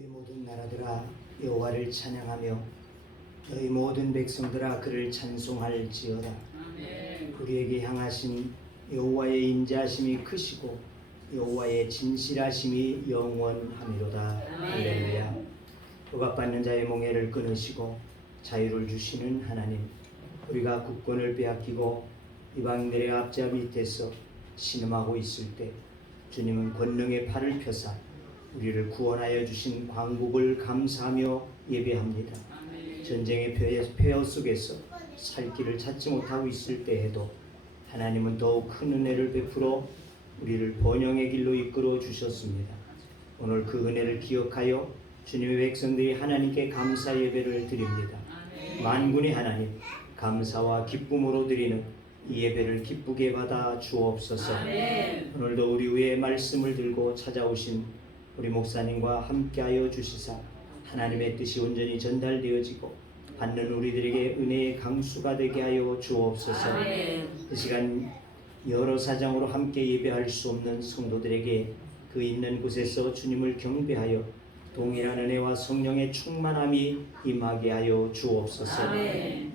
너희 모든 나라들아 여호와를 찬양하며 너희 모든 백성들아 그를 찬송할지어다. 우리에게 향하신 여호와의 인자하심이 크시고 여호와의 진실하심이 영원하미로다. 할렐루야. 억압받는 자의 몽해를 끊으시고 자유를 주시는 하나님, 우리가 국권을 빼앗기고 이방인들의 압자 밑에서 신음하고 있을 때 주님은 권능의 팔을 펴사 우리를 구원하여 주신 광국을 감사하며 예배합니다. 전쟁의 폐허 속에서 살 길을 찾지 못하고 있을 때에도 하나님은 더욱 큰 은혜를 베풀어 우리를 번영의 길로 이끌어 주셨습니다. 오늘 그 은혜를 기억하여 주님의 백성들이 하나님께 감사 예배를 드립니다. 만군의 하나님, 감사와 기쁨으로 드리는 이 예배를 기쁘게 받아 주옵소서. 오늘도 우리 위에 말씀을 들고 찾아오신 우리 목사님과 함께하여 주시사 하나님의 뜻이 온전히 전달되어지고 받는 우리들에게 은혜의 강수가 되게 하여 주옵소서. 이 시간 여러 사정으로 함께 예배할 수 없는 성도들에게 그 있는 곳에서 주님을 경배하여 동일한 은혜와 성령의 충만함이 임하게 하여 주옵소서.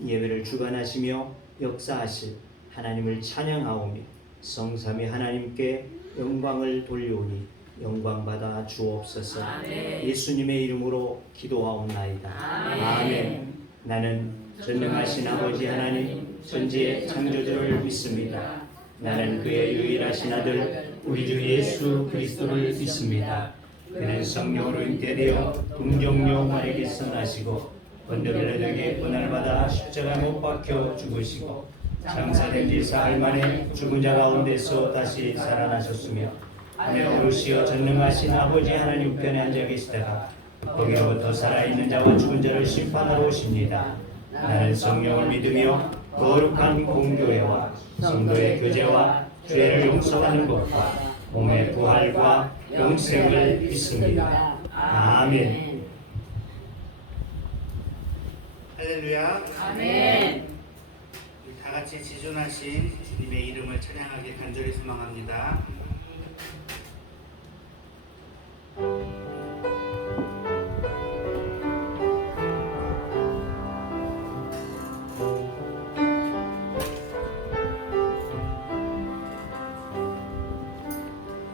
예배를 주관하시며 역사하실 하나님을 찬양하오며 성삼위 하나님께 영광을 돌려오니 영광받아 주옵소서. 예수님의 이름으로 기도하옵나이다. 아멘. 나는 전능하신 아버지 하나님 전지의 창조주를 믿습니다. 나는 그의 유일하신 아들 우리 주 예수 그리스도를 믿습니다. 그는 성령으로 잉태되어 동정녀 마리아에게서 나시고 본토 빌라도에게 고난을 받아 십자가에 못 박혀 죽으시고 장사된 지 사흘 만에 죽은 자 가운데서 다시 살아나셨으며 하늘에 오르시어 전능하신 아버지 하나님 우편에 앉아 계시다가 거기로부터 살아있는 자와 죽은 자를 심판하러 오십니다. 나는 성령을 믿으며 거룩한 공교회와 성도의 교제와 죄를 용서하는 것과 몸의 부활과 영생을 믿습니다. 아멘. 할렐루야. 아멘. 우리 다 같이 지존하신 주님의 이름을 찬양하길 간절히 소망합니다.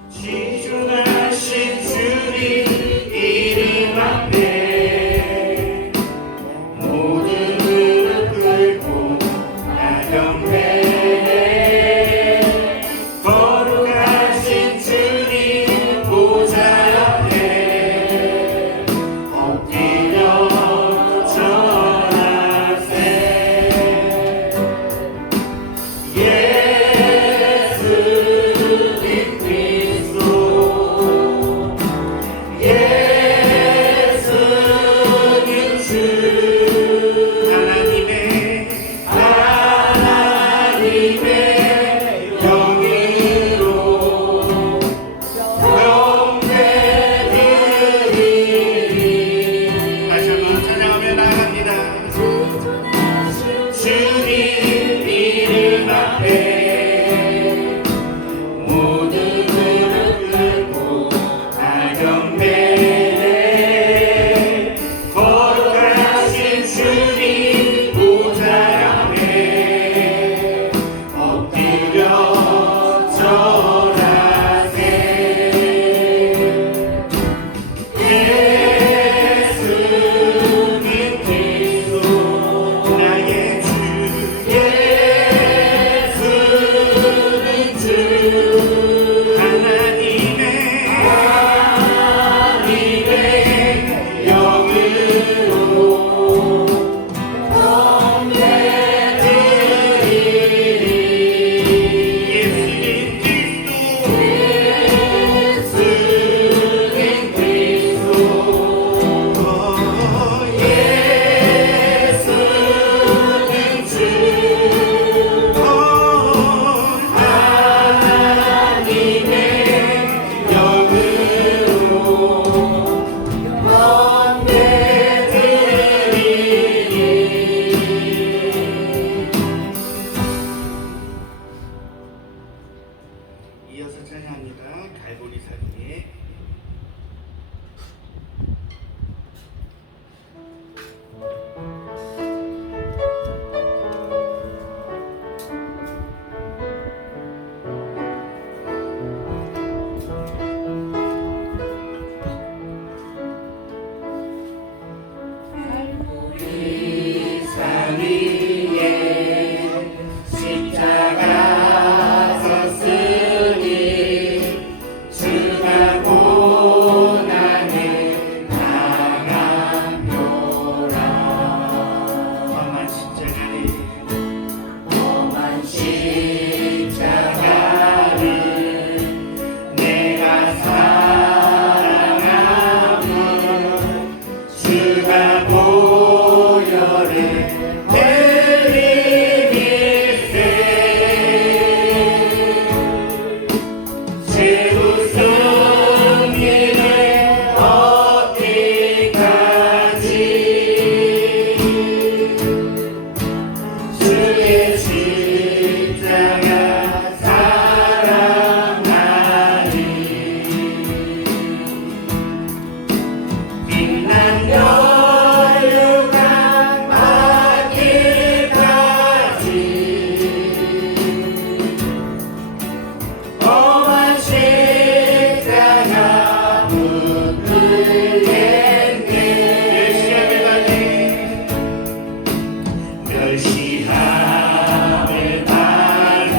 지존하신 주님 이름 앞에 모든 무릎 꿇고 나경배 거룩한 사랑함은 주가 보혈을 흘리길세 최후 승리를 얻기까지 주의 십자가 사랑하리 빛난 혈류가 받기까지 험한 십자가 붙들겠네 멸시함을 받는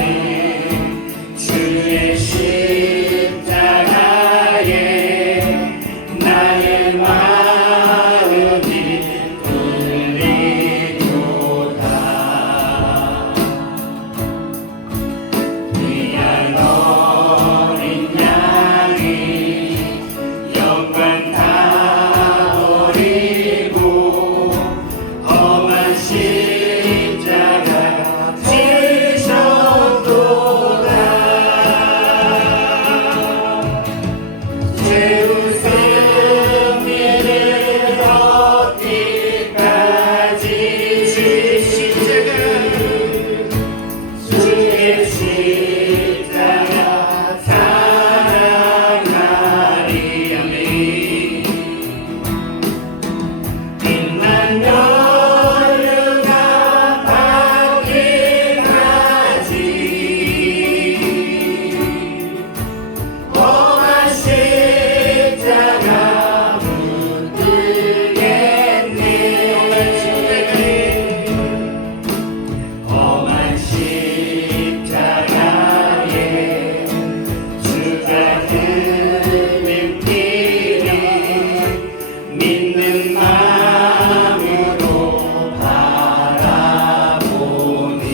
주의 십자가에 나의 마음이 울리도다 귀한 어린 양이 영광 다 버리고 험한 십자가 지셨도다 최후 승리를 얻기까지 주의 십자가 사랑하리 아멘 빛난 혈류가 받기까지 험한 십자가 붙들겠네 험한 십자가에 주가 흘린 피를 믿는 마음으로 바라보니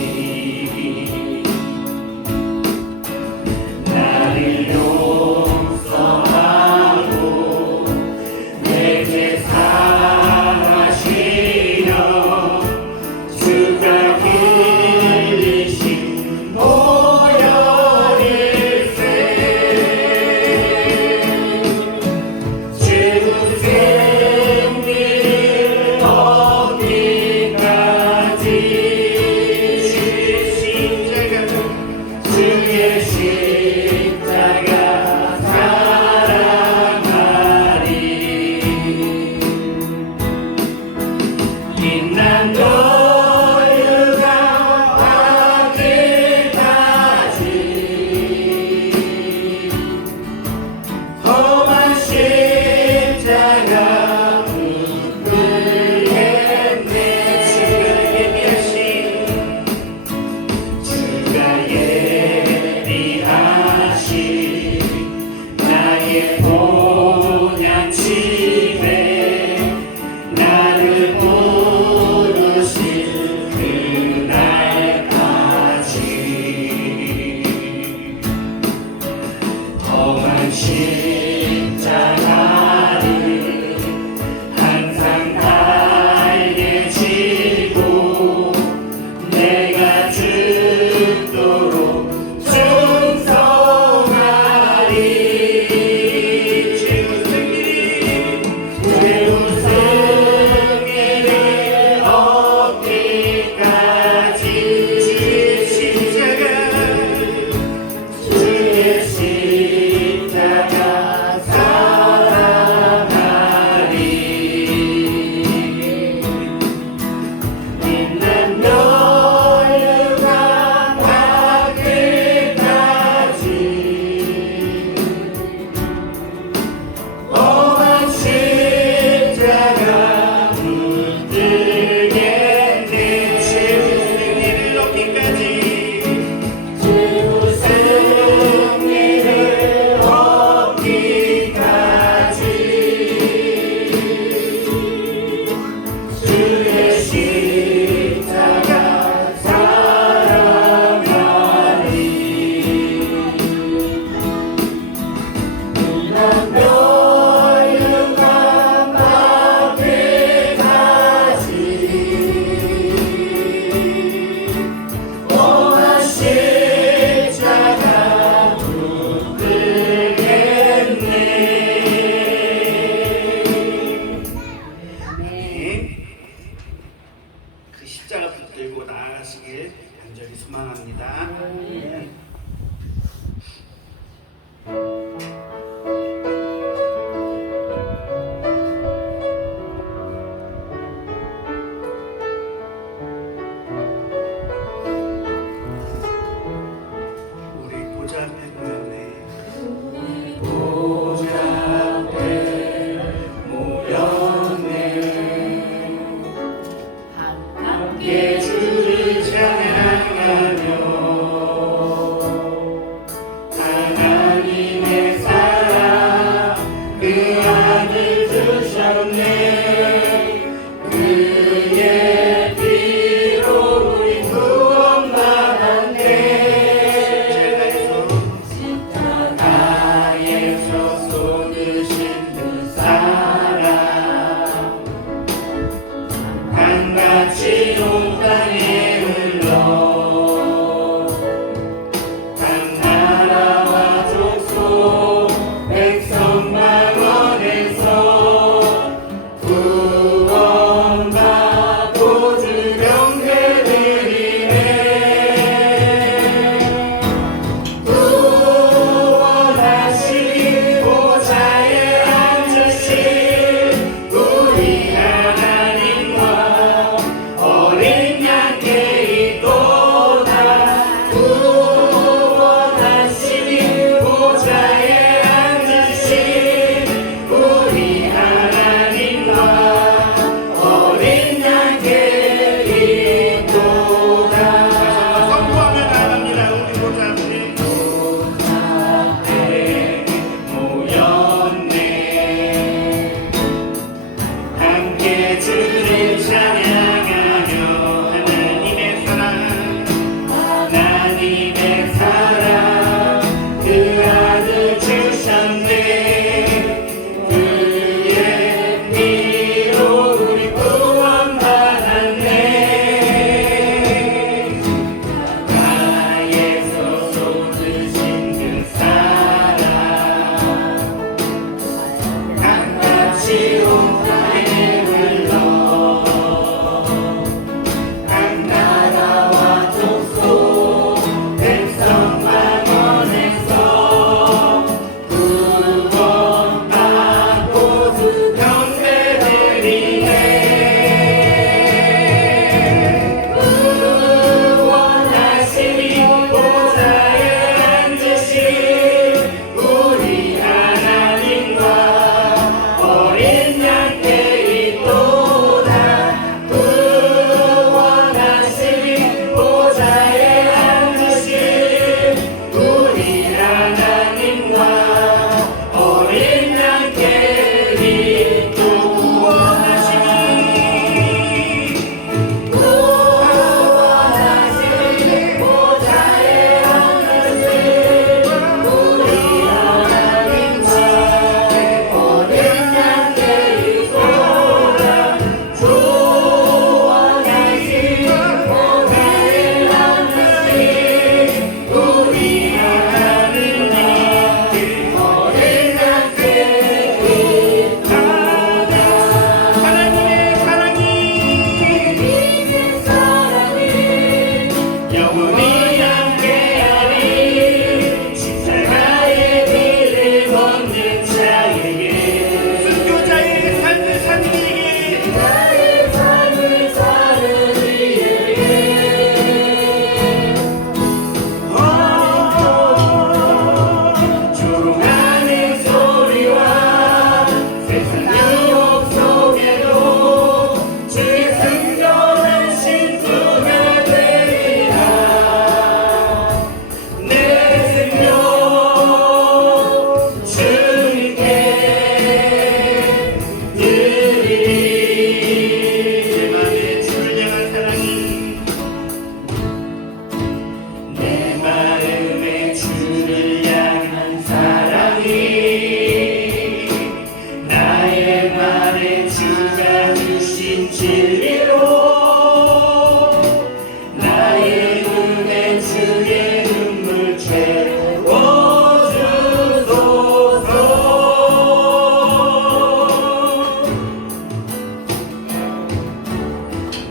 나를 용서하고 내게 사랑하시며 주가 흘리신 보혈일세 최후 승리를 얻기까지 주의 십자가 사랑하리 빛난 혈류가 받기까지 험한 십자가 붙들겠네 주가 예비하신 나의 본향집에 나를 부르실 그날까지 험한 십자가를 항상 달게 지고 내가 죽도록 충성하리 최후 승리를 얻기까지 주의 십자가 쏟으신 그 사랑 강같이 온 땅에 흘러 각 나라와 족속 백성 만원에서 구원받고 주 명예드리네. 구원하시니 보좌에 앉으신 우리 하나님과 어린 양께 있도다. 구원하시니 보좌에 앉으신 우리 하나님과 어린 양께 있도다. 선포하며 나갑니다. 우리 보좌 앞에 모였네. 함께 주를 찬양하며 하나님의 사랑 그 아들 주셨네. 그의 피로 우리 구원받았네. 나에서 쏟으신 그 사랑 강같이 온 땅에 흘러 각 나라와 족속 백성 만원에서 구원받고 주 명예드리네. 구원하시니 보좌에 앉으신 우리 하나님과 어린 양께 있도다. 구원하시니 보좌에 앉으신 우리 하나님과 어린 양께 있도. 구원하시니 보좌에 앉으신 우리 하나님과 어린 양께 있도다. 구원하시니 보좌에 앉으신 우리 하나님과 어린 양께 있도다. 하나님의 사랑이 영원히 함께하리. 십자가의 길을 걷는 자에게 순교자의 삶을 사는 이에게 나의 삶을 사는 이에게 조롱하는 소리와 세상 유혹 속에도 주의 순전한 신부가 되리라. 내 생명 주님께 드리리. 내 마음에 주를 향한 사랑이 나의 말에 주가 주신 진리로 나의 눈에 주의 눈물 채워주소서.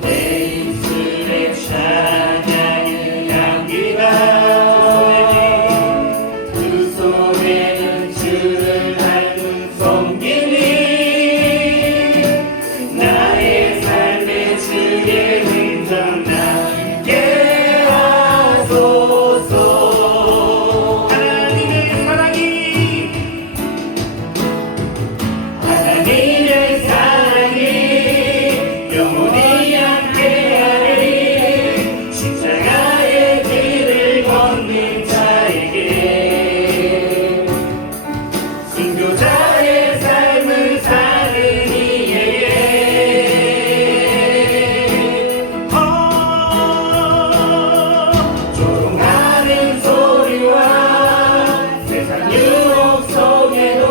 내 입술에 찬양의 향기가 그 손에는 주를 닮은 섬김이 나의 삶의 주의 흔적 남게 하소서. 하나님의 사랑이 영원히 함께하리. 십자가의 길을 걷는 자에게 순교자의 삶을 사는 이에게 조롱하는 소리와 세상 유혹 속에도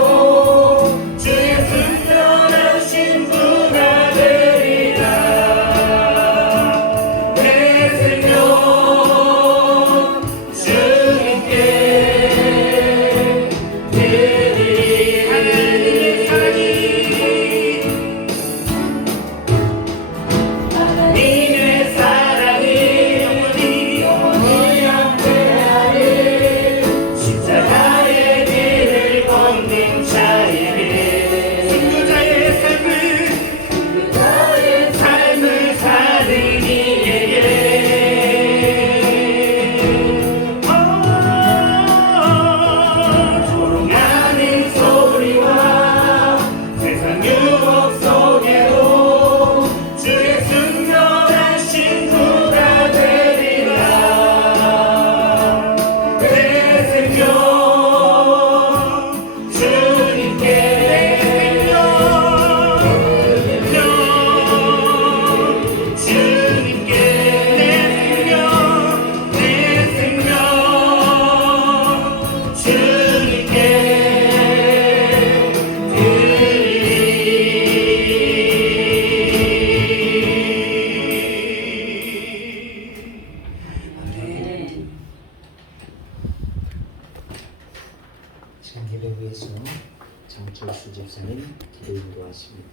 장철수 집사님 기도 인도하십니다.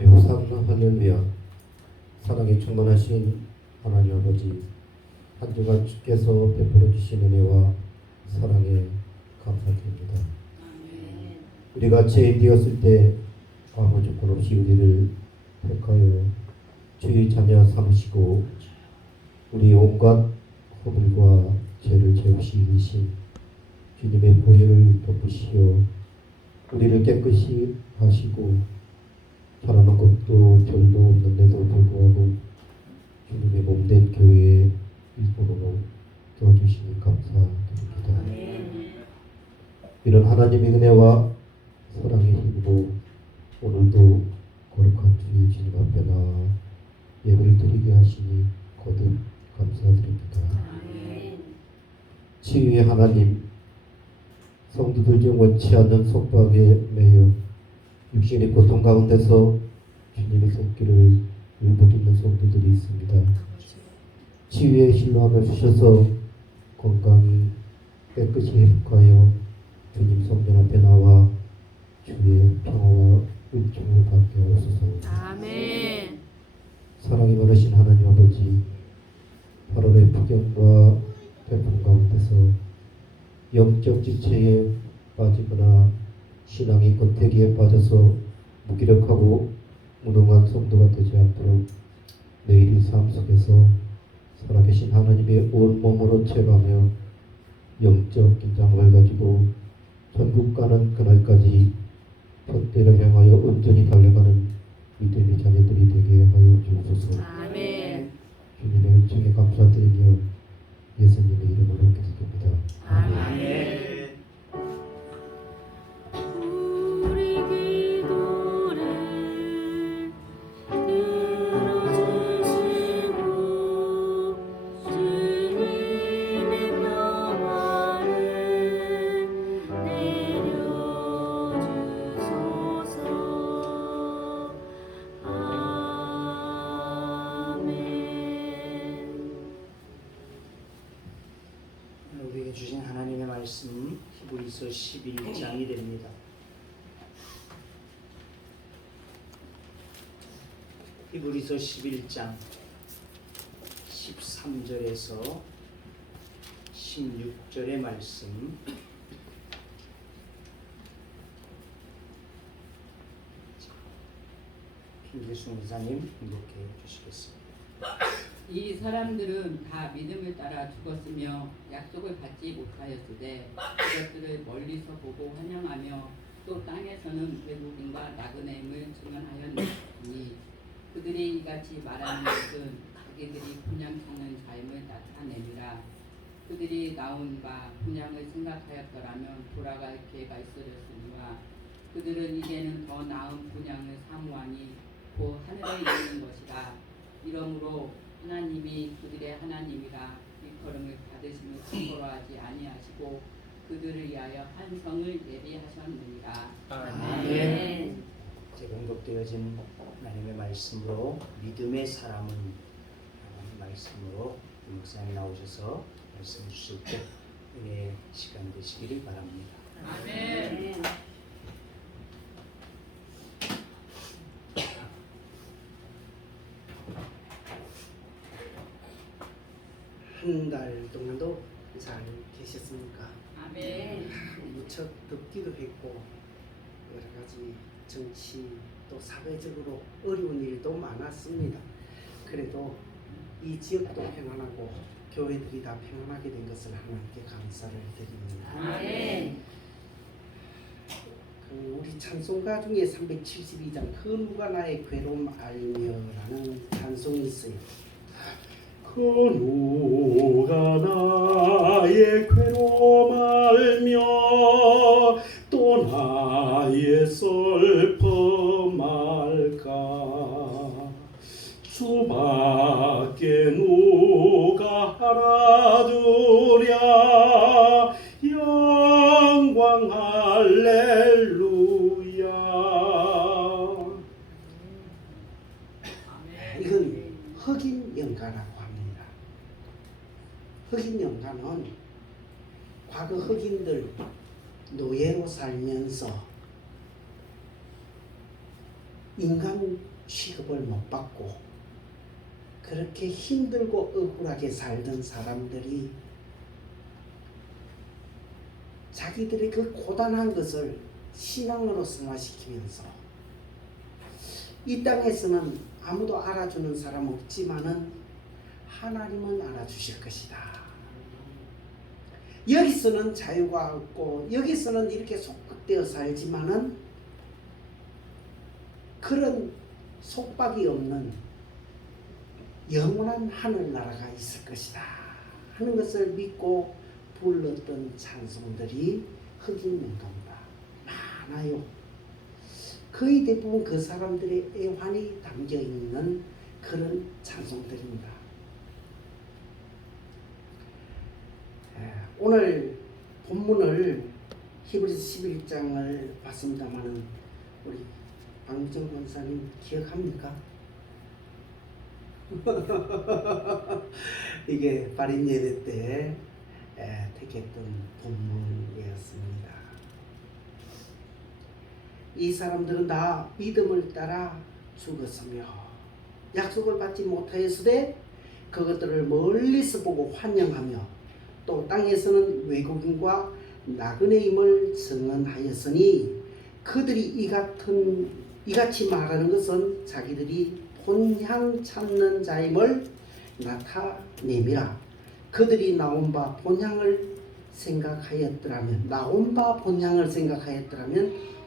호상나 할렐루야. 사랑에 충만하신 하나님 아버지, 한 주간 주께서 베풀어 주신 은혜와 사랑에 감사드립니다. 우리가 죄인 되었을 때 아무 조건 없이 우리를 택하여 주의 자녀 삼으시고 우리 온갖 허물과 죄를 죄 없이 이기신 주님의 보혈을 덮으시어 우리를 깨끗이 하시고 바라는 것도 별도 없는데도 불구하고 주님의 몸된 교회의 일꾼으로 도와주시니 감사드립니다. 이런 하나님의 은혜와 사랑의 힘으로 오늘도 거룩한 주일 주님 앞에 나아 예배를 드리게 하시니 거듭 감사드립니다. 치유의 하나님, 성도들 중 원치 않는 속박에 매여 육신의 고통 가운데서 주님의 손길을 울부짖는 성도들이 있습니다. 치유의 신뢰함을 주셔서 건강히 깨끗이 회복하여 주님 성전 앞에 나와 주의 평화와 은총을 받게 하옵소서. 아멘. 사랑이 많으신 하나님 아버지, 바람의 폭염과 태풍 가운데서 영적 지체에 빠지거나 신앙이 권태기에 빠져서 무기력하고 무능한 성도가 되지 않도록 매일의 삶 속에서 살아계신 하나님의 온몸으로 체험하며 영적 긴장을 가지고 천국 가는 그날까지 푯대를 향하여 온전히 달려가는 믿음의 자녀들이 되게 하여 주옵소서. 아멘. 주님의 은총에 감사드리며 예수님의 이름으로 기도드립니다. 아멘. 우리 기도를 들어주시고 주님의 평화를 내려주소서. 아멘. 우리에게 주신 하나님의 말씀 히브리서 11장이 됩니다. 히브리서 11장 13절에서 16절의 말씀 김대중 이사님 공독해 주시겠습니다. 이 사람들은 다 믿음을 따라 죽었으며 약속을 받지 못하였으되 그것들을 멀리서 보고 환영하며 또 땅에서는 외국인과 나그네임을 증언하였으니 그들이 이같이 말하는 것은 자기들이 분양 찾는 삶을 나타내니라. 그들이 나온 바 분양을 생각하였더라면 돌아갈 기회가 있어졌으니와 그들은 이제는 더 나은 분양을 사모하니 곧 하늘에 있는 것이라. 이러므로 하나님이 그들의 하나님이라 일컬음을 받으시며 부끄러워하지 아니하시고 그들을 위하여 한 성을 예비하셨느니라. 아멘. 이제 공독되어진 하나님의 말씀으로 믿음의 사람은 말씀으로 목사님 나오셔서 말씀 주실 때 은혜의 시간 되시기를 바랍니다. 아멘. 한 달 동안도 잘 계셨습니까? 아멘. 무척 덥기도 했고 여러 가지 정치 또 사회적으로 어려운 일도 많았습니다. 그래도 이 지역도 평안하고 교회들이 다 평안하게 된 것을 하나님께 감사를 드립니다. 아멘. 우리 찬송가 중에 372장 그 누가 나의 괴로움 알며라는 찬송이 있어요. 그 누가 나의 괴로움 알며 또 나의 슬픔 알까. 주밖에 누가 알아주랴. 영광 할렐루야. 이건 흑인 연가라고 합니다. 흑인 연가는 과거 흑인들 노예로 살면서 인간 취급을 못 받고 그렇게 힘들고 억울하게 살던 사람들이 자기들의 그 고단한 것을 신앙으로 승화시키면서 이 땅에서는 아무도 알아주는 사람 없지만은 하나님은 알아주실 것이다. 여기서는 자유가 없고 여기서는 이렇게 속박되어 살지만은 그런 속박이 없는 영원한 하늘나라가 있을 것이다 하는 것을 믿고 불렀던 찬송들이 흑인 연가입니다. 많아요. 거의 대부분 그 사람들의 애환이 담겨 있는 그런 찬송들입니다. 오늘 본문을 히브리서 11장을 봤습니다마는 우리 박미정 권사님 기억합니까? 이게 발인 예배 때 택했던 본문이었습니다. 이 사람들은 다 믿음을 따라 죽었으며 약속을 받지 못하였으되 그것들을 멀리서 보고 환영하며 또 땅에서는 외국인과 나그네임을 증언하였으니 그들이 이같이 말하는 것은 자기들이 본향 찾는 자임을 나타내미라. 그들이 나온 바 본향을 생각하였더라면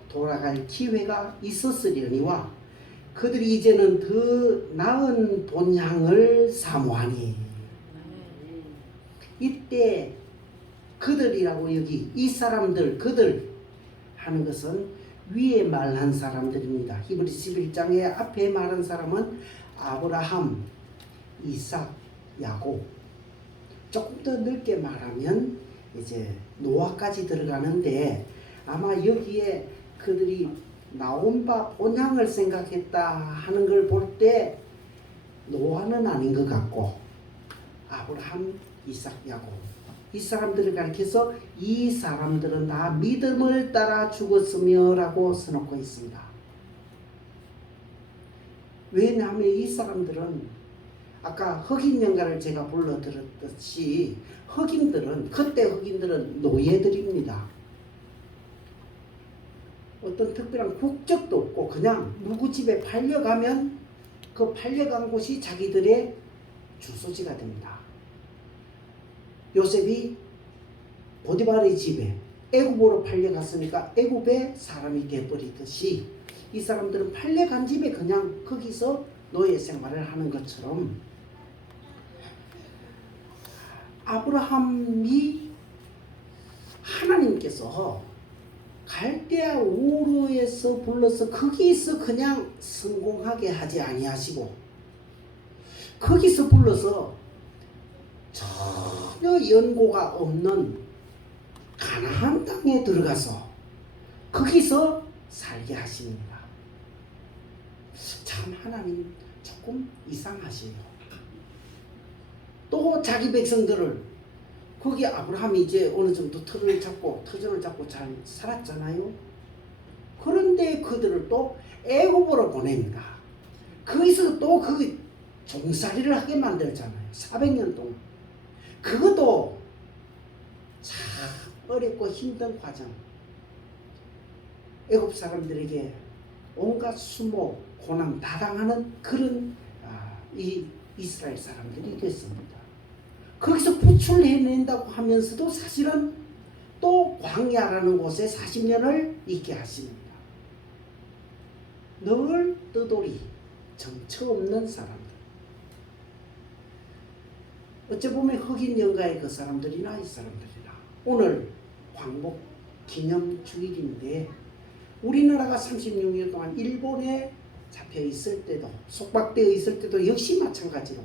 돌아갈 기회가 있었으려니와 그들이 이제는 더 나은 본향을 사모하니. 이때 그들이라고 여기 이 사람들 그들 하는 것은 위에 말한 사람들입니다. 히브리서 11장에 앞에 말한 사람은 아브라함, 이삭, 야곱. 조금 더 넓게 말하면 이제 노아까지 들어가는데 아마 여기에 그들이 나온 바 본향을 생각했다 하는 걸 볼 때 노아는 아닌 것 같고 아브라함, 이삭, 야곱 이 사람들을 가리켜서 이 사람들은 다 믿음을 따라 죽었으며 라고 써놓고 있습니다. 왜냐하면 이 사람들은 아까 흑인 연가를 제가 불러드렸듯이 그때 흑인들은 노예들입니다. 어떤 특별한 국적도 없고 그냥 누구 집에 팔려가면 그 팔려간 곳이 자기들의 주소지가 됩니다. 요셉이 보디발의 집에 애굽으로 팔려갔으니까 애굽의 사람이 되어버리듯이 이 사람들은 팔려간 집에 그냥 거기서 노예 생활을 하는 것처럼 아브라함이 하나님께서 갈대아 우르에서 불러서 거기서 그냥 성공하게 하지 아니하시고 거기서 불러서 전혀 연고가 없는 가나안 땅에 들어가서 거기서 살게 하십니다. 참 하나님 조금 이상하시요. 또 자기 백성들을 거기 아브라함이 이제 어느 정도 터전을 잡고 잘 살았잖아요. 그런데 그들을 또 애굽으로 보냅니다. 거기서 또 그 종살이를 하게 만들잖아요. 400년 동안. 그것도 참 어렵고 힘든 과정. 애굽 사람들에게 온갖 수모, 고난 다 당하는 그런 이 이스라엘 사람들이 됐습니다. 거기서 구출해낸다고 하면서도 사실은 또 광야라는 곳에 40년을 있게 하십니다. 늘 뜨돌이, 정처 없는 사람들. 어찌 보면 흑인 연가의 그 사람들이나 이 사람들이나 오늘 광복 기념 주일인데 우리나라가 36년 동안 일본에 잡혀 있을 때도 속박되어 있을 때도 역시 마찬가지로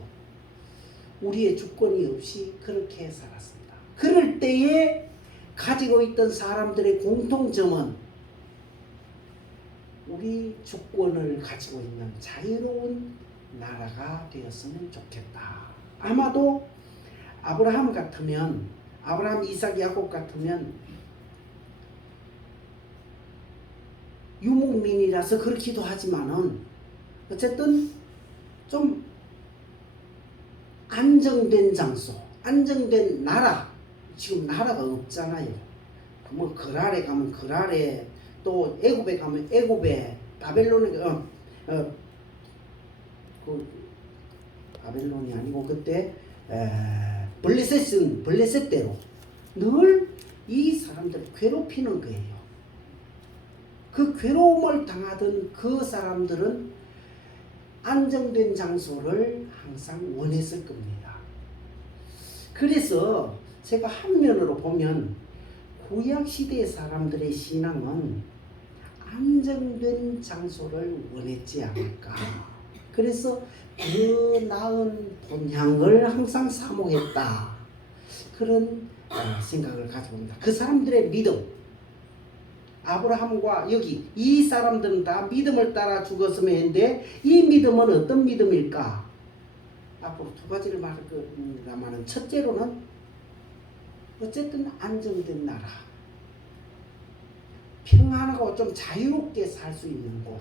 우리의 주권이 없이 그렇게 살았습니다. 그럴 때에 가지고 있던 사람들의 공통점은 우리 주권을 가지고 있는 자유로운 나라가 되었으면 좋겠다. 아마도 아브라함 같으면, 아브라함, 이삭, 야곱 같으면 유목민이라서 그렇기도 하지만은 어쨌든 좀 안정된 장소, 안정된 나라, 지금 나라가 없잖아요. 뭐 그랄에 가면 그랄에, 또 애굽에 가면 애굽에, 바벨론에 그 바벨론이 아니고 그때 블레셋은 블레셋대로 늘 이 사람들 괴롭히는 거예요. 그 괴로움을 당하던 그 사람들은 안정된 장소를 항상 원했을 겁니다. 그래서 제가 한면으로 보면 구약시대의 사람들의 신앙은 안정된 장소를 원했지 않을까. 그래서 그 나은 본향을 항상 사모했다. 그런 생각을 가지고 있습니다. 그 사람들의 믿음, 아브라함과 여기 이 사람들은 다 믿음을 따라 죽었으면 했는데 이 믿음은 어떤 믿음일까? 앞으로 두 가지를 말할 겁니다만, 첫째로는 어쨌든 안정된 나라, 평안하고 좀 자유롭게 살 수 있는 곳.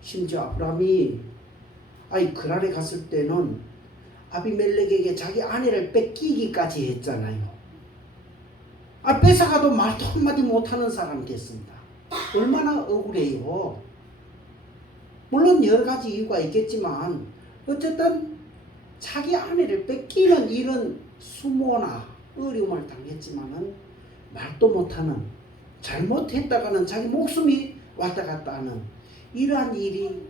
심지어 아브라함이 그랄에 갔을 때는 아비멜렉에게 자기 아내를 뺏기기까지 했잖아요. 뺏어가도 말도 한마디 못하는 사람이 됐습니다. 얼마나 억울해요. 물론 여러 가지 이유가 있겠지만 어쨌든 자기 아내를 뺏기는 이런 수모나 어려움을 당했지만은 말도 못하는, 잘못했다가는 자기 목숨이 왔다 갔다 하는 이러한 일이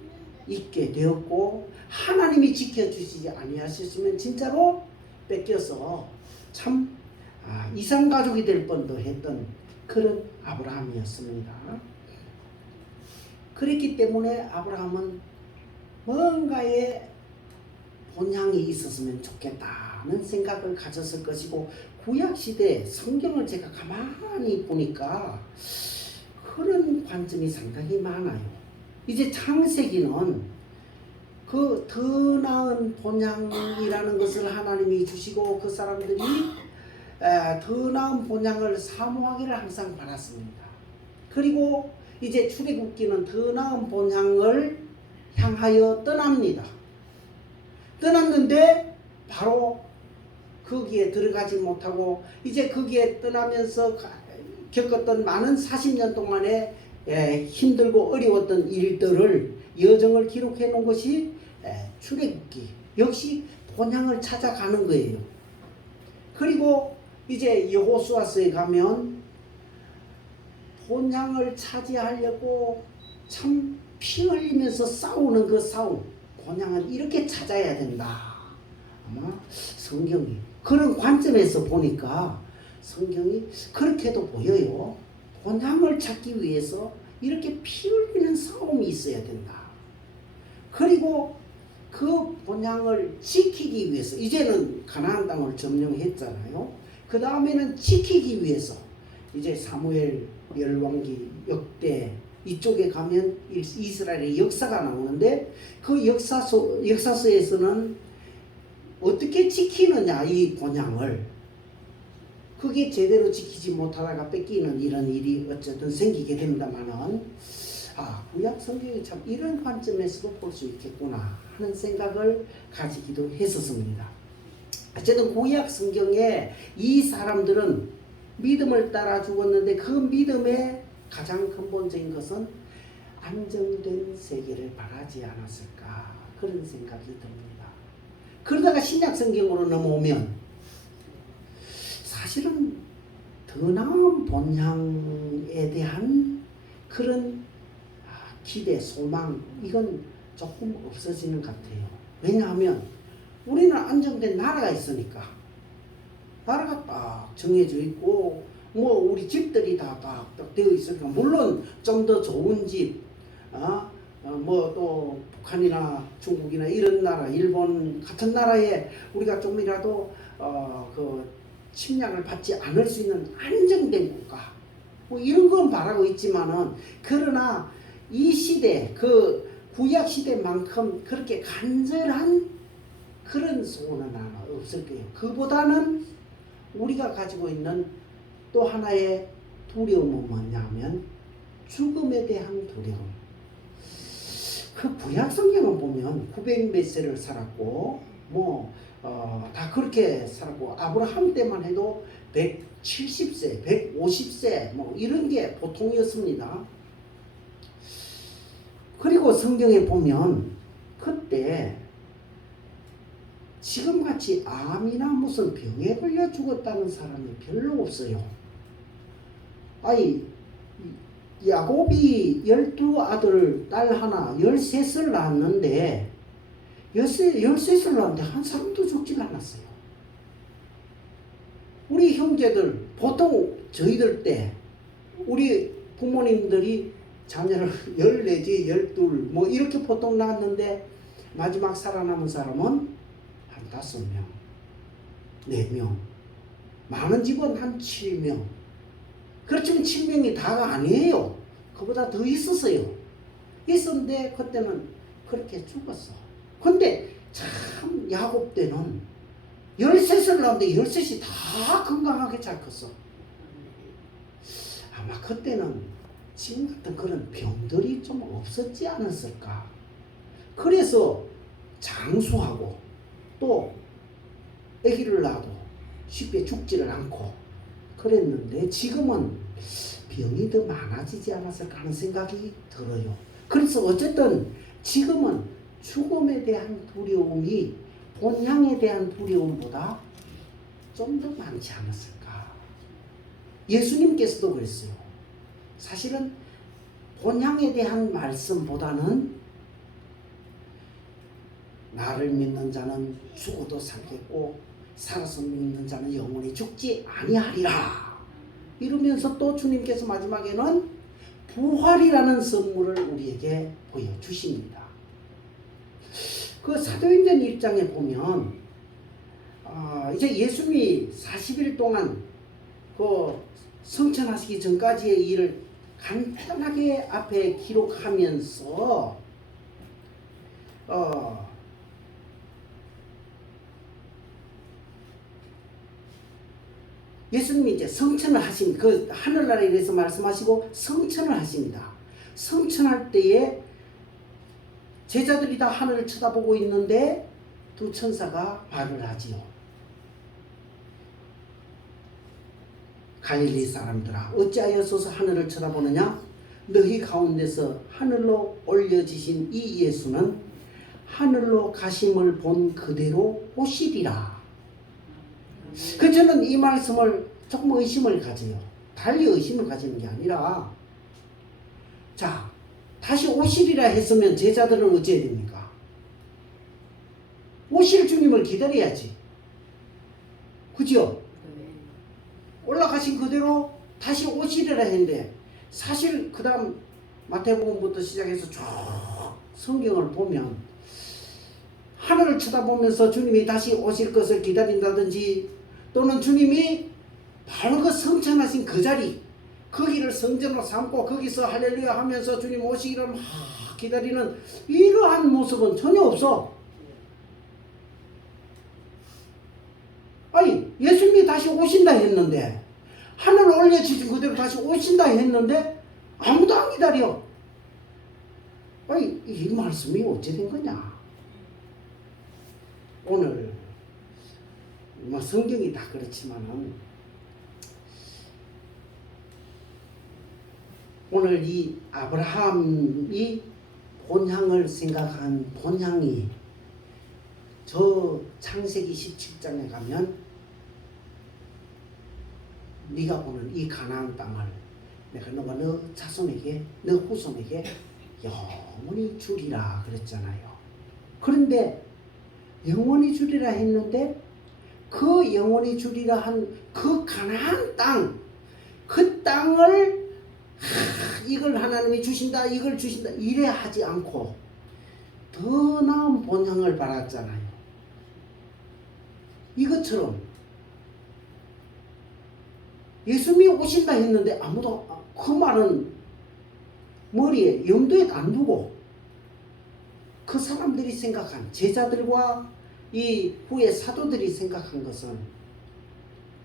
있게 되었고, 하나님이 지켜주시지 아니하셨으면 진짜로 뺏겨서 참 이산가족이 될 뻔도 했던 그런 아브라함이었습니다. 그랬기 때문에 아브라함은 뭔가의 본향이 있었으면 좋겠다는 생각을 가졌을 것이고, 구약시대 성경을 제가 가만히 보니까 그런 관점이 상당히 많아요. 이제 창세기는 그 더 나은 본향이라는 것을 하나님이 주시고 그 사람들이 더 나은 본향을 사모하기를 항상 바랐습니다. 그리고 이제 출애굽기는 더 나은 본향을 향하여 떠납니다. 떠났는데 바로 거기에 들어가지 못하고 이제 거기에 떠나면서 겪었던 많은 40년 동안의 힘들고 어려웠던 일들을, 여정을 기록해 놓은 것이 출애굽기. 역시 본향을 찾아가는 거예요. 그리고 이제 여호수아서에 가면 본향을 차지하려고 참 피 흘리면서 싸우는 그 싸움, 본향을 이렇게 찾아야 된다. 아마 성경이 그런 관점에서 보니까 성경이 그렇게도 보여요. 본향을 찾기 위해서 이렇게 피 흘리는 싸움이 있어야 된다. 그리고 그 본향을 지키기 위해서, 이제는 가나안 땅을 점령했잖아요. 그 다음에는 지키기 위해서 이제 사무엘 열왕기 역대 이쪽에 가면 이스라엘의 역사가 나오는데, 그 역사서에서는 어떻게 지키느냐, 이 본향을. 그게 제대로 지키지 못하다가 뺏기는 이런 일이 어쨌든 생기게 된다마는, 구약 성경이 참 이런 관점에서도 볼 수 있겠구나 하는 생각을 가지기도 했었습니다. 어쨌든 구약 성경에 이 사람들은 믿음을 따라 죽었는데 그 믿음의 가장 근본적인 것은 안정된 세계를 바라지 않았을까, 그런 생각이 듭니다. 그러다가 신약 성경으로 넘어오면 사실은 더 나은 본향에 대한 그런 기대, 소망, 이건 조금 없어지는 것 같아요. 왜냐하면 우리는 안정된 나라가 있으니까, 나라가 딱 정해져 있고 뭐 우리 집들이 다 딱 되어 있으니까, 물론 좀 더 좋은 집, 뭐 또 북한이나 중국이나 이런 나라, 일본 같은 나라에 우리가 좀이라도 그 침략을 받지 않을 수 있는 안정된 국가 뭐 이런 건 바라고 있지만은 그러나 이 시대 그 구약 시대만큼 그렇게 간절한 그런 소원은 아마 없을 거예요. 그보다는 우리가 가지고 있는 또 하나의 두려움은 뭐냐면 죽음에 대한 두려움. 그 구약 성경을 보면 900몇 세를 살았고 다 그렇게 살았고 아브라함 때만 해도 170세, 150세 뭐 이런 게 보통이었습니다. 그리고 성경에 보면 그때 지금같이 암이나 무슨 병에 걸려 죽었다는 사람이 별로 없어요. 아니 야곱이 12아들 딸 하나 13을 낳았는데 13을 낳았는데 한 사람도 죽지 않았어요. 우리 형제들 보통 저희들 때 우리 부모님들이 자녀를 14, 12 뭐 이렇게 보통 낳았는데 마지막 살아남은 사람은 한 5명, 4명, 많은 집은 한 7명. 그렇지만 7명이 다가 아니에요. 그보다 더 있었어요. 있었는데 그때는 그렇게 죽었어. 근데 참 야곱 때는 13을 낳았는데 13이 다 건강하게 잘 컸어. 아마 그때는 지금 같은 그런 병들이 좀 없었지 않았을까. 그래서 장수하고 또 아기를 낳아도 쉽게 죽지를 않고 그랬는데 지금은 병이 더 많아지지 않았을까 하는 생각이 들어요. 그래서 어쨌든 지금은 죽음에 대한 두려움이 본향에 대한 두려움보다 좀 더 많지 않았을까. 예수님께서도 그랬어요. 사실은 본향에 대한 말씀보다는 나를 믿는 자는 죽어도 살겠고 살아서 믿는 자는 영원히 죽지 아니하리라. 이러면서 또 주님께서 마지막에는 부활이라는 선물을 우리에게 보여주십니다. 그 사도행전 1장에 보면 이제 예수님이 40일 동안 그 성천하시기 전까지의 일을 간단하게 앞에 기록하면서 예수님이 이제 성천을 하신 그 하늘나라에 대해서 말씀하시고 성천을 하십니다. 성천할 때에 제자들이 다 하늘을 쳐다보고 있는데 두 천사가 말을 하지요. 갈릴리 사람들아 어찌하여 서서 하늘을 쳐다보느냐? 너희 가운데서 하늘로 올려지신 이 예수는 하늘로 가심을 본 그대로 오시리라. 그 저는 이 말씀을 조금 의심을 가져요. 달리 의심을 가지는 게 아니라 자 다시 오시리라 했으면 제자들은 어찌해야 됩니까? 오실 주님을 기다려야지. 그죠? 올라가신 그대로 다시 오시리라 했는데 사실 그 다음 마태복음부터 시작해서 쭉 성경을 보면 하늘을 쳐다보면서 주님이 다시 오실 것을 기다린다든지 또는 주님이 바로 그 성천하신 그 자리 거기를 성전으로 삼고 거기서 할렐루야 하면서 주님 오시기를 막 기다리는 이러한 모습은 전혀 없어. 아니 예수님이 다시 오신다 했는데 하늘 올려주신 그대로 다시 오신다 했는데 아무도 안 기다려. 아니 이 말씀이 어찌 된 거냐. 오늘 뭐 성경이 다 그렇지만은 오늘 이 아브라함이 본향을 생각한 본향이 저 창세기 17장에 가면 네가 보는 이 가나안 땅을 내가 너가 너 자손에게 너 후손에게 영원히 주리라 그랬잖아요. 그런데 영원히 주리라 했는데 그 영원히 주리라 한 그 가나안 땅 그 땅을 이걸 하나님이 주신다 이걸 주신다 이래 하지 않고 더 나은 본향을 바랐잖아요. 이것처럼 예수님이 오신다 했는데 아무도 그 말은 머리에 염두에 안 두고 그 사람들이 생각한 제자들과 이 후에 사도들이 생각한 것은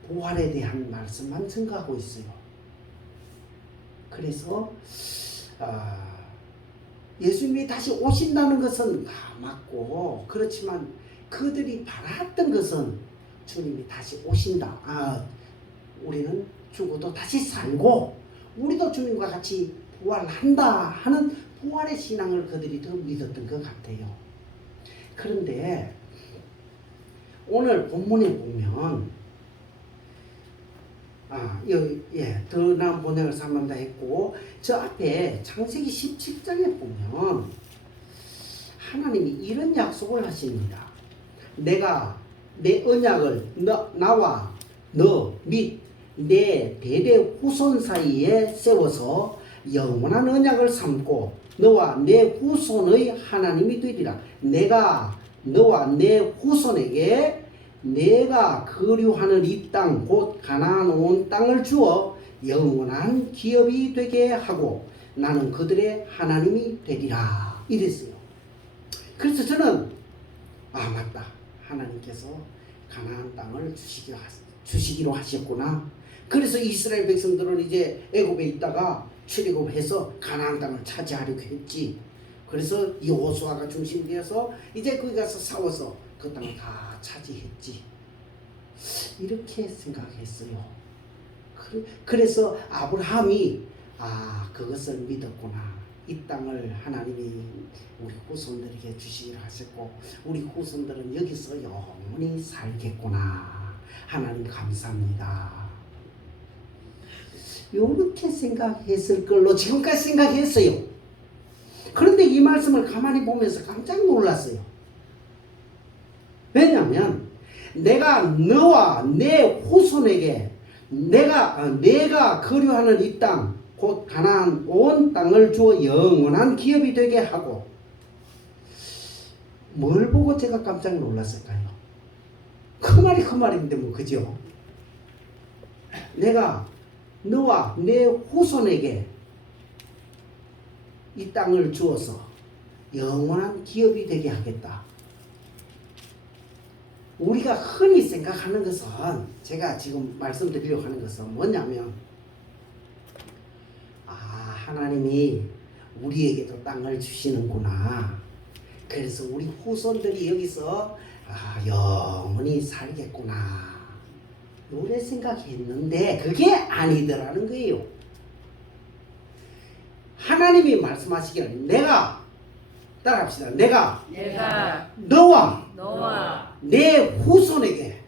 부활에 대한 말씀만 생각하고 있어요. 그래서 예수님이 다시 오신다는 것은 다 맞고 그렇지만 그들이 바랐던 것은 주님이 다시 오신다. 우리는 죽어도 다시 살고 우리도 주님과 같이 부활한다 하는 부활의 신앙을 그들이 더 믿었던 것 같아요. 그런데 오늘 본문에 보면 더 나은 본향을 삼는다 했고 저 앞에 창세기 17장에 보면 하나님이 이런 약속을 하십니다. 내가 내 언약을 나와 너 및 내 대대 후손 사이에 세워서 영원한 언약을 삼고 너와 내 후손의 하나님이 되리라. 내가 너와 내 후손에게 내가 거류하는 이 땅 곧 가나안 온 땅을 주어 영원한 기업이 되게 하고 나는 그들의 하나님이 되리라 이랬어요. 그래서 저는 맞다. 하나님께서 가나안 땅을 주시기로 하셨구나. 그래서 이스라엘 백성들은 이제 애굽에 있다가 출애굽해서 가나안 땅을 차지하려고 했지. 그래서 여호수아가 중심이 되어서 이제 거기 가서 싸워서 그 땅을 다 차지했지. 이렇게 생각했어요. 그래서 아브라함이 그것을 믿었구나. 이 땅을 하나님이 우리 후손들에게 주시기로 하셨고 우리 후손들은 여기서 영원히 살겠구나. 하나님 감사합니다. 이렇게 생각했을 걸로 지금까지 생각했어요. 그런데 이 말씀을 가만히 보면서 깜짝 놀랐어요. 왜냐하면 내가 너와 내 후손에게 내가 거류하는 이 땅 곧 가나안 온 땅을 주어 영원한 기업이 되게 하고 뭘 보고 제가 깜짝 놀랐을까요? 그 말인데 뭐 그죠? 내가 너와 내 후손에게 이 땅을 주어서 영원한 기업이 되게 하겠다. 우리가 흔히 생각하는 것은 제가 지금 말씀드리려고 하는 것은 뭐냐면 하나님이 우리에게도 땅을 주시는구나. 그래서 우리 후손들이 여기서 영원히 살겠구나. 요래 생각했는데 그게 아니더라는 거예요. 하나님이 말씀하시기를 내가 따라합시다. 내가 너와 내 후손에게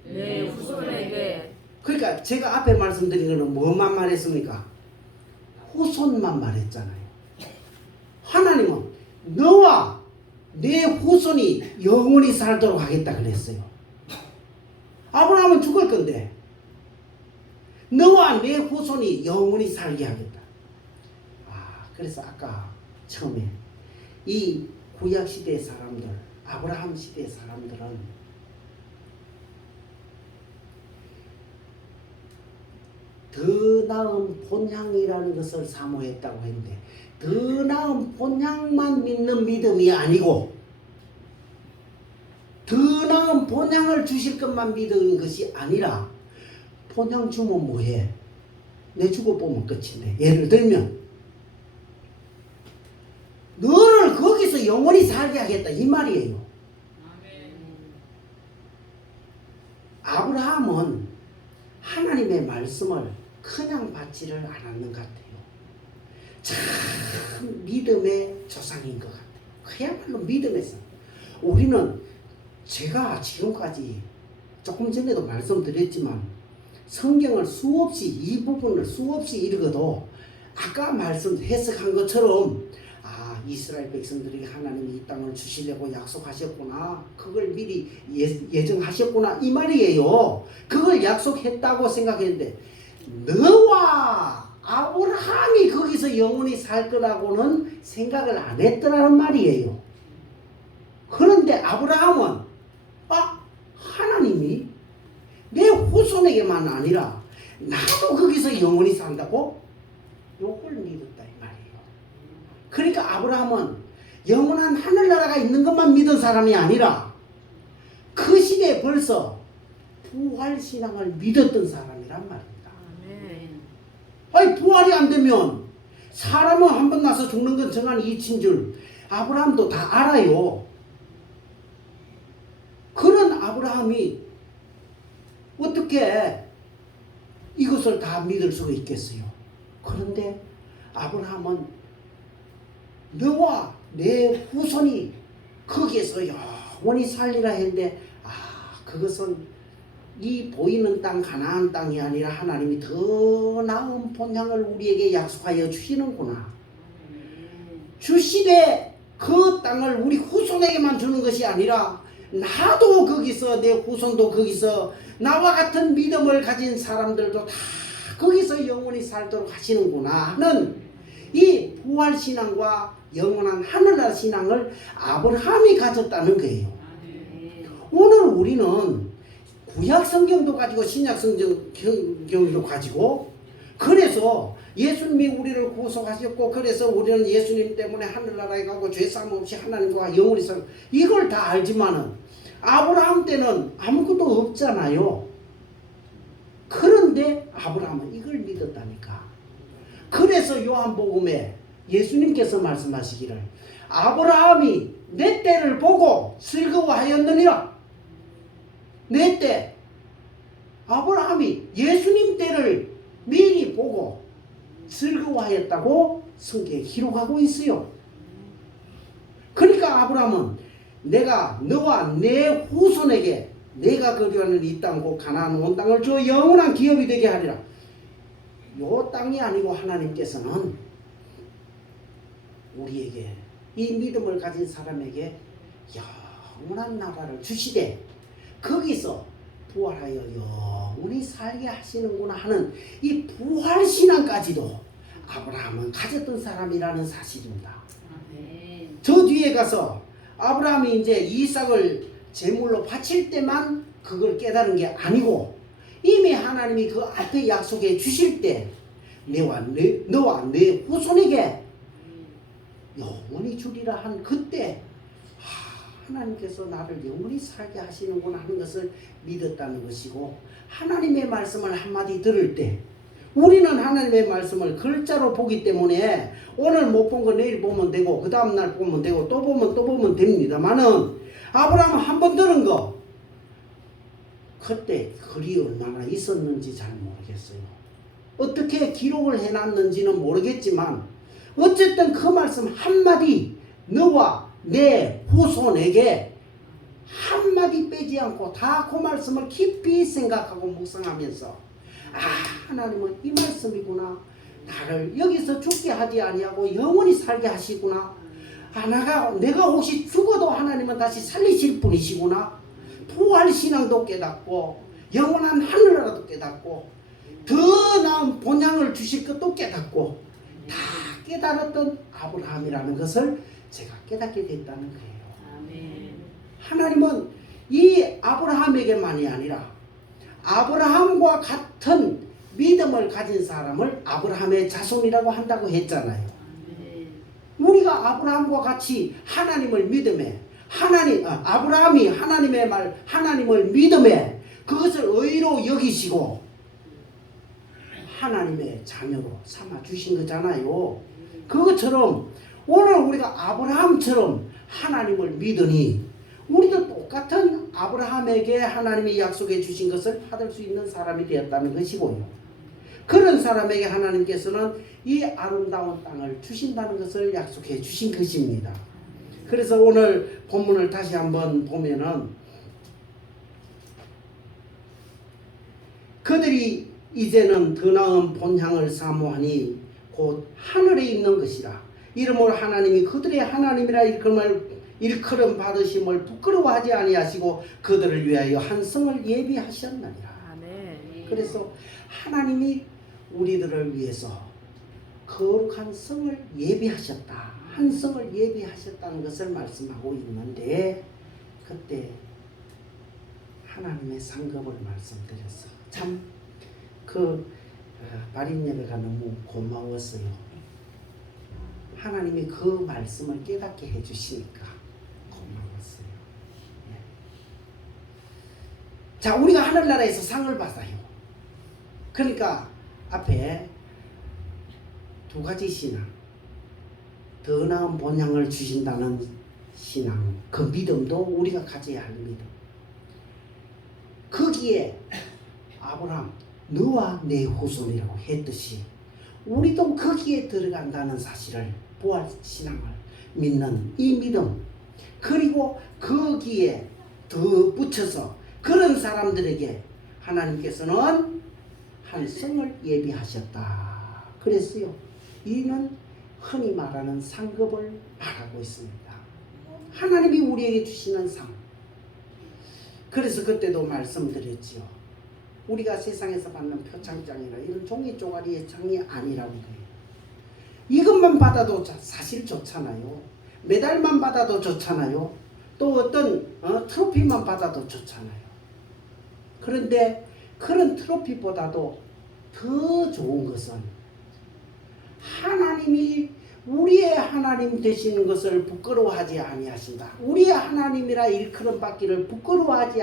그러니까 제가 앞에 말씀드린 거는 뭐만 말했습니까? 후손만 말했잖아요. 하나님은 너와 내 후손이 영원히 살도록 하겠다 그랬어요. 아브라함은 죽을 건데 너와 내 후손이 영원히 살게 하겠다. 그래서 아까 처음에 이 구약 시대의 사람들, 아브라함 시대의 사람들은 더 나은 본향이라는 것을 사모했다고 했는데 더 나은 본향만 믿는 믿음이 아니고 더 나은 본향을 주실 것만 믿는 것이 아니라 본향 주면 뭐해? 내 죽어보면 끝인데 예를 들면 너를 거기서 영원히 살게 하겠다 이 말이에요. 아브라함은 하나님의 말씀을 그냥 받지를 않았는 것 같아요. 참 믿음의 조상인 것 같아요. 그야말로 믿음에서 우리는 제가 지금까지 조금 전에도 말씀드렸지만 성경을 수없이 이 부분을 수없이 읽어도 아까 해석한 것처럼 이스라엘 백성들에게 하나님이 이 땅을 주시려고 약속하셨구나. 그걸 미리 예정하셨구나 이 말이에요. 그걸 약속했다고 생각했는데 너와 아브라함이 거기서 영원히 살 거라고는 생각을 안 했더라는 말이에요. 그런데 아브라함은 하나님이 내 후손에게만 아니라 나도 거기서 영원히 산다고? 요걸 믿었다 이 말이에요. 그러니까 아브라함은 영원한 하늘나라가 있는 것만 믿은 사람이 아니라 그 시대에 벌써 부활신앙을 믿었던 사람이란 말입니다. 아니 부활이 안 되면 사람은 한 번 나서 죽는 건 정한 이치인 줄 아브라함도 다 알아요. 그런 아브라함이 어떻게 이것을 다 믿을 수가 있겠어요? 그런데 아브라함은 너와 내 후손이 거기에서 영원히 살리라 했는데 그것은 이 보이는 땅 가나안 땅이 아니라 하나님이 더 나은 본향을 우리에게 약속하여 주시는구나. 주시되 그 땅을 우리 후손에게만 주는 것이 아니라 나도 거기서 내 후손도 거기서 나와 같은 믿음을 가진 사람들도 다 거기서 영원히 살도록 하시는구나 하는 이 부활신앙과 영원한 하늘나라 신앙을 아브라함이 가졌다는 거예요. 오늘 우리는 구약 성경도 가지고 신약 성경도 가지고 그래서 예수님이 우리를 구속하셨고 그래서 우리는 예수님 때문에 하늘나라에 가고 죄사함 없이 하나님과 영원히 살 이걸 다 알지만은 아브라함 때는 아무것도 없잖아요. 그런데 아브라함은 이걸 믿었다니까. 그래서 요한복음에 예수님께서 말씀하시기를 아브라함이 내 때를 보고 슬거워하였느니라. 내 때 아브라함이 예수님 때를 미리 보고 슬거워하였다고 성경에 기록하고 있어요. 그러니까 아브라함은 내가 너와 내 후손에게 내가 거류하는 이 땅 곧 가나안 온 땅을 줘 영원한 기업이 되게 하리라. 요 땅이 아니고 하나님께서는 우리에게 이 믿음을 가진 사람에게 영원한 나라를 주시되 거기서 부활하여 영원히 살게 하시는구나 하는 이 부활신앙까지도 아브라함은 가졌던 사람이라는 사실입니다. 저 뒤에 가서 아브라함이 이제 이삭을 제물로 바칠 때만 그걸 깨달은 게 아니고 이미 하나님이 그 앞에 약속해 주실 때 너와 내 후손에게 영원히 주리라 한 그때 하나님께서 나를 영원히 살게 하시는구나 하는 것을 믿었다는 것이고 하나님의 말씀을 한마디 들을 때 우리는 하나님의 말씀을 글자로 보기 때문에 오늘 못 본 거 내일 보면 되고 그 다음날 보면 되고 또 보면 됩니다만은 아브라함은 한 번 들은 거 그때 글이 얼마나 있었는지 잘 모르겠어요. 어떻게 기록을 해놨는지는 모르겠지만 어쨌든 그 말씀 한마디 너와 내 후손에게 한마디 빼지 않고 다 그 말씀을 깊이 생각하고 묵상하면서 하나님은 이 말씀이구나. 나를 여기서 죽게 하지 아니하고 영원히 살게 하시구나. 내가 혹시 죽어도 하나님은 다시 살리실 분이시구나. 부활신앙도 깨닫고 영원한 하늘나라도 깨닫고 더 나은 본향을 주실 것도 깨닫고 다 깨달았던 아브라함이라는 것을 제가 깨닫게 됐다는 거예요. 하나님은 이 아브라함에게만이 아니라 아브라함과 같은 믿음을 가진 사람을 아브라함의 자손이라고 한다고 했잖아요. 우리가 아브라함과 같이 하나님을 믿음에 아브라함이 하나님을 믿음에 그것을 의로 여기시고 하나님의 자녀로 삼아 주신 거잖아요. 그것처럼 오늘 우리가 아브라함처럼 하나님을 믿으니 우리도 똑같은 아브라함에게 하나님이 약속해 주신 것을 받을 수 있는 사람이 되었다는 것이고요. 그런 사람에게 하나님께서는 이 아름다운 땅을 주신다는 것을 약속해 주신 것입니다. 그래서 오늘 본문을 다시 한번 보면은 그들이 이제는 더 나은 본향을 사모하니 곧 하늘에 있는 것이라. 이러므로 하나님이 그들의 하나님이라 일컬음 받으심을 부끄러워하지 아니하시고 그들을 위하여 한 성을 예비하셨느니라. 그래서 하나님이 우리들을 위해서 거룩한 성을 예비하셨다. 한 성을 예비하셨다는 것을 말씀하고 있는데 그때 하나님의 상급을 말씀드렸어. 참 바린 예배가 너무 고마웠어요. 하나님이 그 말씀을 깨닫게 해주시니까 고마웠어요. 예. 자, 우리가 하늘나라에서 상을 받아요. 그러니까 앞에 두 가지 신앙, 더 나은 본향을 주신다는 신앙, 그 믿음도 우리가 가져야 할 믿음. 거기에 아브라함, 너와 내 후손이라고 했듯이 우리도 거기에 들어간다는 사실을 부활 신앙을 믿는 이 믿음, 그리고 거기에 더 붙여서 그런 사람들에게 하나님께서는 한 성을 예비하셨다 그랬어요. 이는 흔히 말하는 상급을 말하고 있습니다. 하나님이 우리에게 주시는 상. 그래서 그때도 말씀드렸지요. 우리가 세상에서 받는 표창장이나 이런 종이 쪼가리의 장이 아니라는 거예요. 이것만 받아도 사실 좋잖아요. 메달만 받아도 좋잖아요. 또 어떤 트로피만 받아도 좋잖아요. 그런데 그런 트로피보다도 더 좋은 것은 하나님이 우리의 하나님 되시는 것을 부끄러워하지 아니하신다. 우리의 하나님이라 일컬음 받기를 부끄러워하지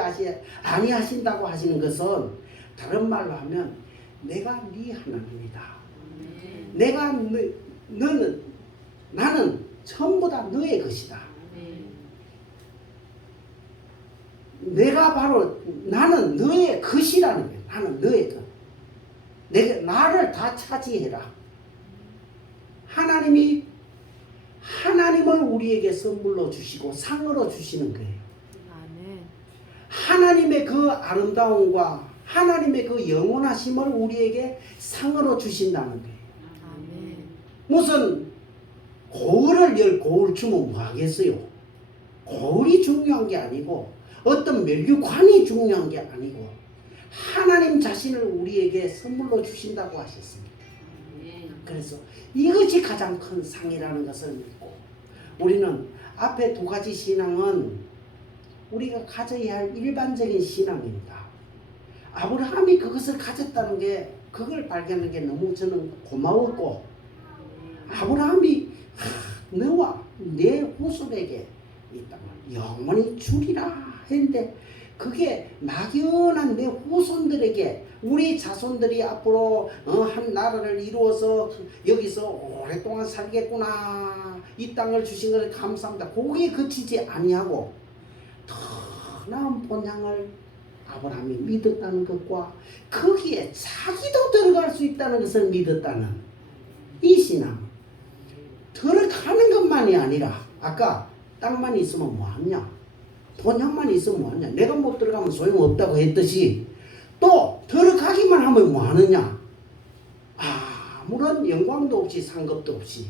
아니하신다고 하시는 것은 다른 말로 하면 내가 네 하나님이다. 내가 나는 전부 다 너의 것이다. 내가 바로 나는 너의 것이라는 거예요. 나는 너의 것. 나를 다 차지해라. 하나님을 우리에게 선물로 주시고 상으로 주시는 거예요. 아멘. 하나님의 그 아름다움과 하나님의 그 영원하심을 우리에게 상으로 주신다는 거예요. 아멘. 무슨 고을 주면 뭐 하겠어요? 고을이 중요한 게 아니고 어떤 면류관이 중요한 게 아니고 하나님 자신을 우리에게 선물로 주신다고 하셨습니다. 그래서 이것이 가장 큰 상이라는 것을 믿고 우리는 앞에 두 가지 신앙은 우리가 가져야 할 일반적인 신앙입니다. 아브라함이 그것을 가졌다는 게 그걸 발견하는 게 너무 저는 고마웠고 아브라함이 너와 내 후손에게 이 땅을 영원히 주리라 했는데 그게 막연한 내 후손들에게 우리 자손들이 앞으로 한 나라를 이루어서 여기서 오랫동안 살겠구나 이 땅을 주신 것을 감사합니다. 거기에 그치지 아니하고 더 나은 본향을 아브라함이 믿었다는 것과 거기에 자기도 들어갈 수 있다는 것을 믿었다는 이 신앙. 들어가는 것만이 아니라 아까 땅만 있으면 뭐하냐, 본향만 있으면 뭐하냐, 내가 못 들어가면 소용없다고 했듯이 또 들어가기만 하면 뭐하느냐, 아무런 영광도 없이 상급도 없이.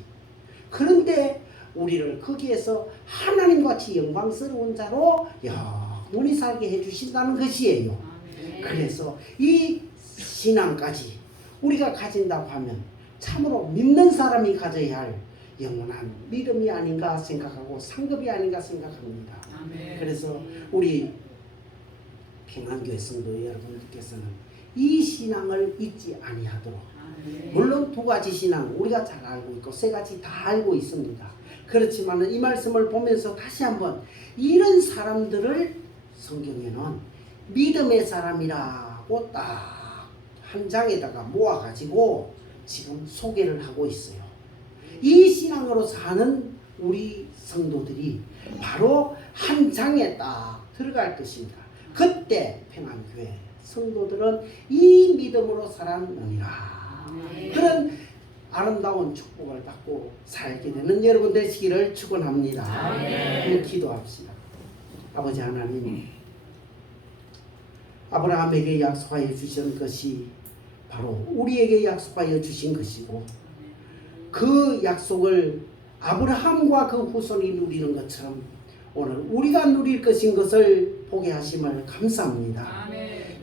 그런데 우리를 거기에서 하나님같이 영광스러운 자로 영원히 살게 해주신다는 것이에요. 그래서 이 신앙까지 우리가 가진다고 하면 참으로 믿는 사람이 가져야 할 영원한 믿음이 아닌가 생각하고 상급이 아닌가 생각합니다. 그래서 우리 평안교회 성도 여러분들께서는 이 신앙을 잊지 아니하도록, 물론 두 가지 신앙 우리가 잘 알고 있고 세 가지 다 알고 있습니다. 그렇지만 이 말씀을 보면서 다시 한번 이런 사람들을 성경에는 믿음의 사람이라고 딱 한 장에다가 모아가지고 지금 소개를 하고 있어요. 이 신앙으로 사는 우리 성도들이 바로 한 장에 딱 들어갈 것입니다. 그때 평안교회 성도들은 이 믿음으로 살았느니라. 그런 아름다운 축복을 받고 살게 되는 여러분 되시기를 축원합니다. 한번 기도합시다. 아버지 하나님, 아브라함에게 약속하여 주신 것이 바로 우리에게 약속하여 주신 것이고 그 약속을 아브라함과 그 후손이 누리는 것처럼 오늘 우리가 누릴 것인 것을 보게 하심을 감사합니다.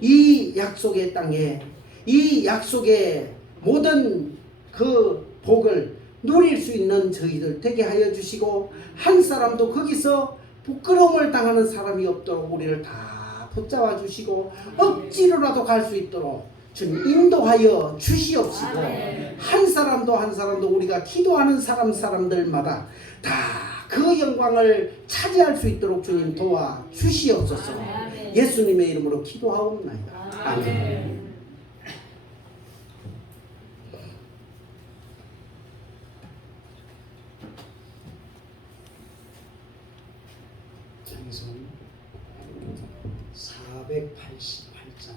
이 약속의 땅에 이 약속의 모든 그 복을 누릴 수 있는 저희들 되게 하여 주시고 한 사람도 거기서 부끄러움을 당하는 사람이 없도록 우리를 다 붙잡아 주시고 억지로라도 갈 수 있도록 주님 인도하여 주시옵시고 한 사람도 한 사람도 우리가 기도하는 사람들마다 다 그 영광을 차지할 수 있도록 주님 도와 주시옵소서. 예수님의 이름으로 기도하옵나이다. 아멘. 찬송 488장.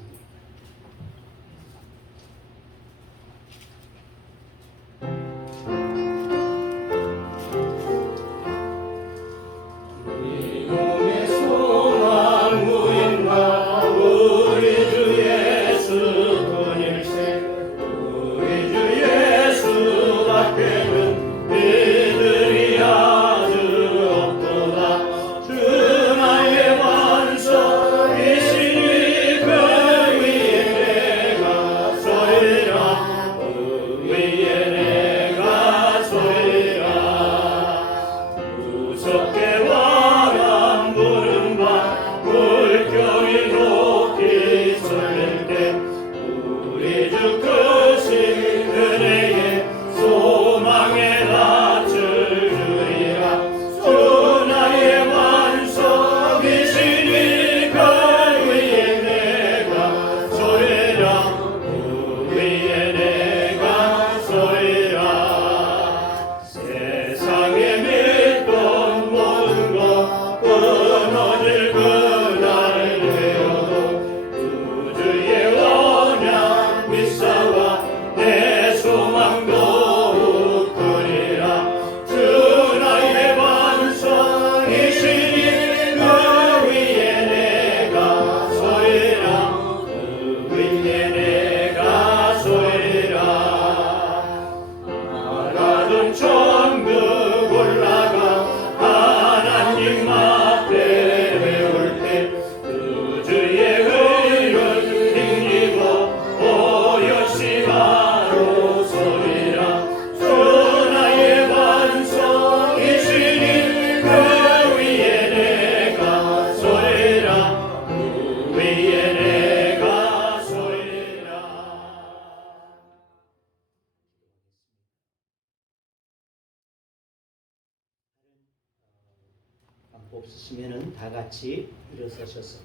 없으시면은 다 같이 일어서셔서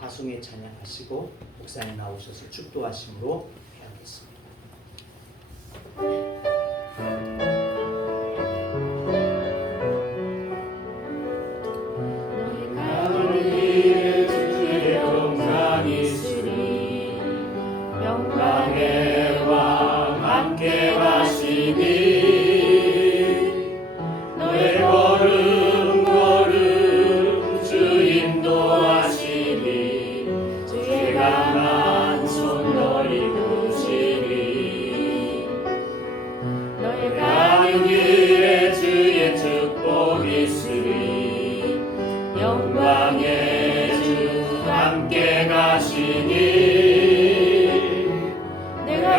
파송에 찬양하시고 목사님 나오셔서 축도하심으로 해야겠습니다. 영광의 왕 함께 가시니 너의 걸음 걸음 주 인도하시니 주의 강한 손 너를 이끄시니 너의 가는 길에 주의 축복 있으니 영광의 주 함께 가시니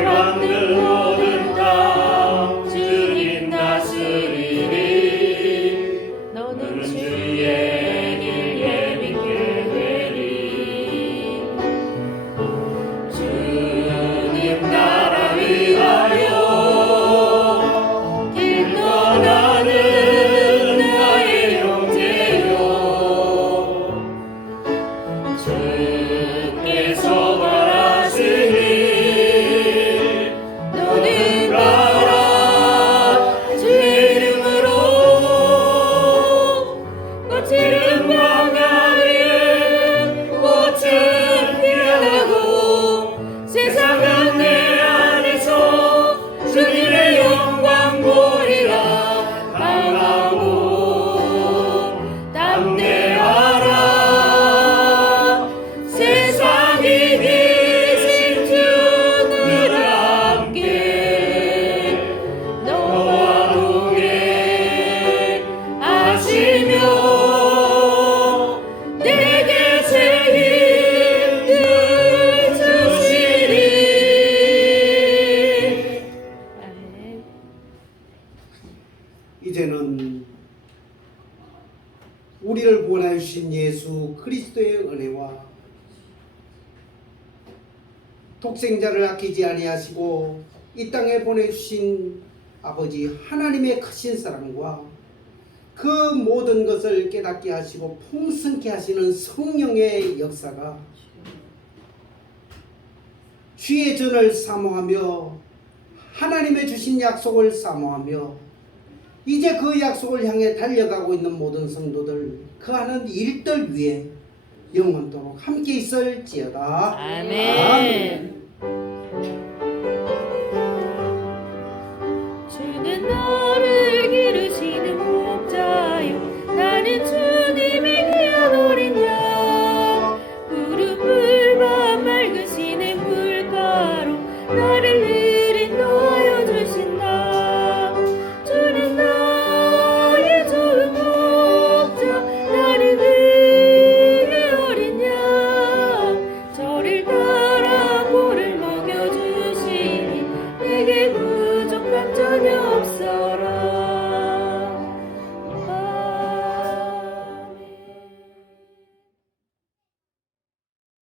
만든 모든 땅 주님 다스리니 너는 주의 길 예비케 되리 주님 나라 위하여 길 떠나는 나의 형제여 주께서 말하시니 이제는 우리를 구원하여 주신 예수 그리스도의 은혜와 독생자를 아끼지 아니하시고 이 땅에 보내주신 아버지 하나님의 크신 사랑과 그 모든 것을 깨닫게 하시고 풍성케 하시는 성령의 역사가 주의 전을 사모하며 하나님의 주신 약속을 사모하며 이제 그 약속을 향해 달려가고 있는 모든 성도들 그 하는 일들 위에 영원토록 함께 있을지어다. 아멘. 주는 너를 기르시는 목자요 나는 주님의 귀한 어린 양 푸른 물과 맑으시는 물가로 나를 인도하여 주신다. 주는 나의 좋은 목자 나를 위해 어린 양 저를 따라 보를 먹여주시니 내게 부족함 전혀 없어라.